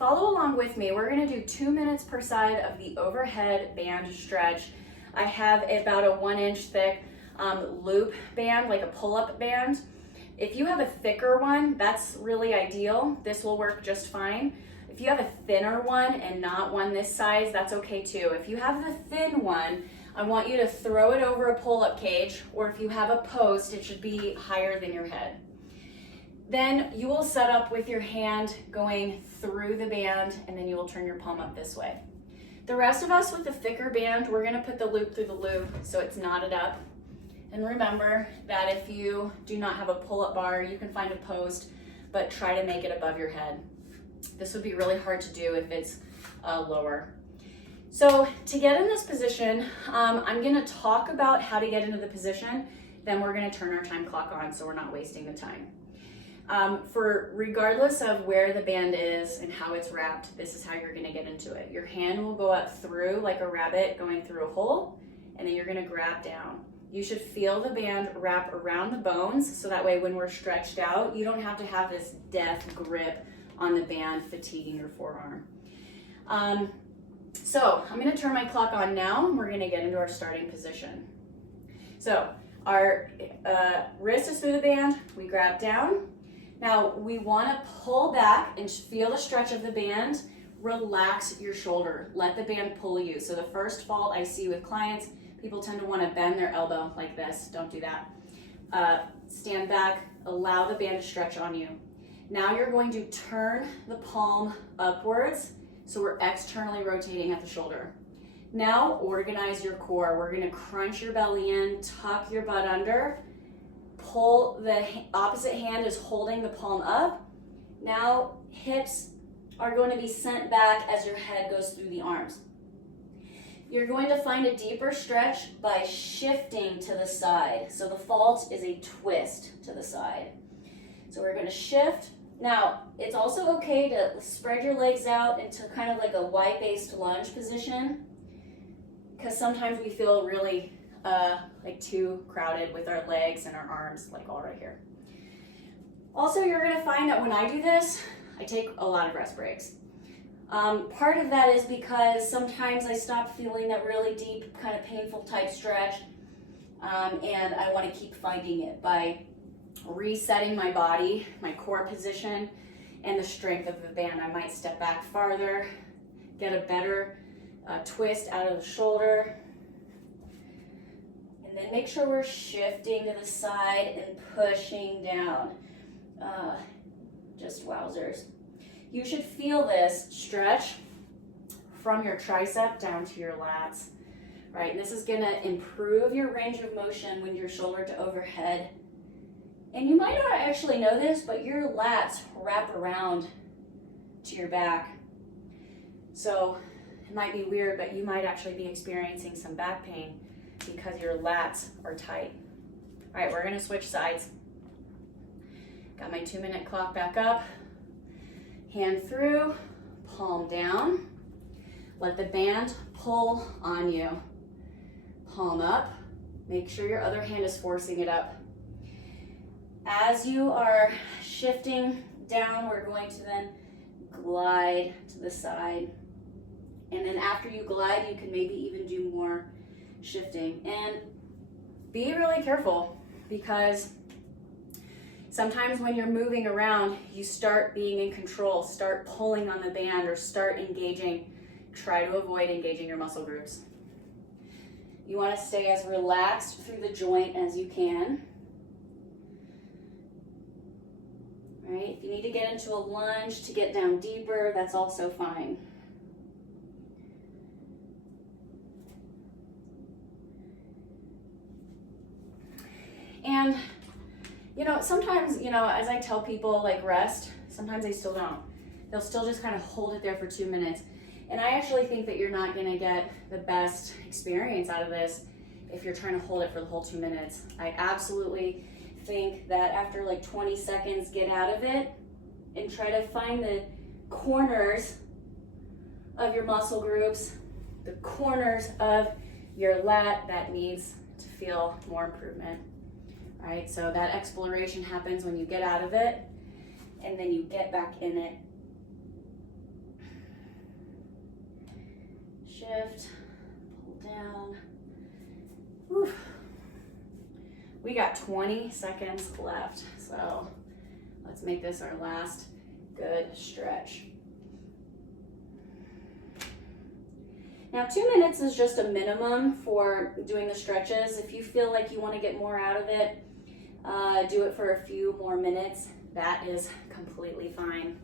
follow along with me. We're gonna do 2 minutes per side of the overhead band stretch. I have about a 1-inch thick loop band, like a pull-up band. If you have a thicker one, that's really ideal. This will work just fine. If you have a thinner one and not one this size, that's okay too. If you have the thin one, I want you to throw it over a pull-up cage, or if you have a post, it should be higher than your head. Then you will set up with your hand going through the band, and then you will turn your palm up this way. The rest of us with the thicker band, we're gonna put the loop through the loop so it's knotted up. And remember that if you do not have a pull-up bar, you can find a post, but try to make it above your head. This would be really hard to do if it's lower. So to get in this position, I'm gonna talk about how to get into the position, then we're gonna turn our time clock on so we're not wasting the time. For regardless of where the band is and how it's wrapped, this is how you're gonna get into it. Your hand will go up through like a rabbit going through a hole, and then you're gonna grab down. You should feel the band wrap around the bones, so that way when we're stretched out, you don't have to have this death grip on the band fatiguing your forearm. So I'm gonna turn my clock on now, and we're gonna get into our starting position. So our wrist is through the band, we grab down. Now we wanna pull back and feel the stretch of the band, relax your shoulder, let the band pull you. So the first fault I see with clients, people tend to wanna bend their elbow like this, don't do that. Stand back, allow the band to stretch on you. Now you're going to turn the palm upwards, so we're externally rotating at the shoulder. Now organize your core. We're gonna crunch your belly in, tuck your butt under, pull the opposite hand is holding the palm up. Now hips are going to be sent back as your head goes through the arms. You're going to find a deeper stretch by shifting to the side. So the fault is a twist to the side. So we're gonna shift. Now, it's also okay to spread your legs out into kind of like a Y-based lunge position, because sometimes we feel really like too crowded with our legs and our arms, like all right here. Also, you're gonna find that when I do this, I take a lot of rest breaks. Part of that is because sometimes I stop feeling that really deep, kind of painful type stretch, and I wanna keep finding it by resetting my body, my core position, and the strength of the band. I might step back farther, get a better twist out of the shoulder, and then make sure we're shifting to the side and pushing down. Just wowzers. You should feel this stretch from your tricep down to your lats, right? And this is gonna improve your range of motion when you're shoulder to overhead. And you might not actually know this, but your lats wrap around to your back. So it might be weird, but you might actually be experiencing some back pain because your lats are tight. All right, we're gonna switch sides. Got my 2-minute clock back up. Hand through, palm down. Let the band pull on you. Palm up. Make sure your other hand is forcing it up. As you are shifting down, we're going to then glide to the side. And then after you glide, you can maybe even do more shifting. And be really careful, because sometimes when you're moving around, you start being in control, start pulling on the band or start engaging. Try to avoid engaging your muscle groups. You want to stay as relaxed through the joint as you can. All right, if you need to get into a lunge to get down deeper, that's also fine. And, sometimes, as I tell people, like, rest, sometimes they still don't. They'll still just kind of hold it there for 2 minutes. And I actually think that you're not gonna get the best experience out of this if you're trying to hold it for the whole 2 minutes. I absolutely think that after like 20 seconds, get out of it and try to find the corners of your muscle groups, the corners of your lat that needs to feel more improvement. All right, so that exploration happens when you get out of it and then you get back in it. shift, pull down. Whew. We got 20 seconds left, so let's make this our last good stretch. Now 2 minutes is just a minimum for doing the stretches. If you feel like you want to get more out of it, do it for a few more minutes. That is completely fine.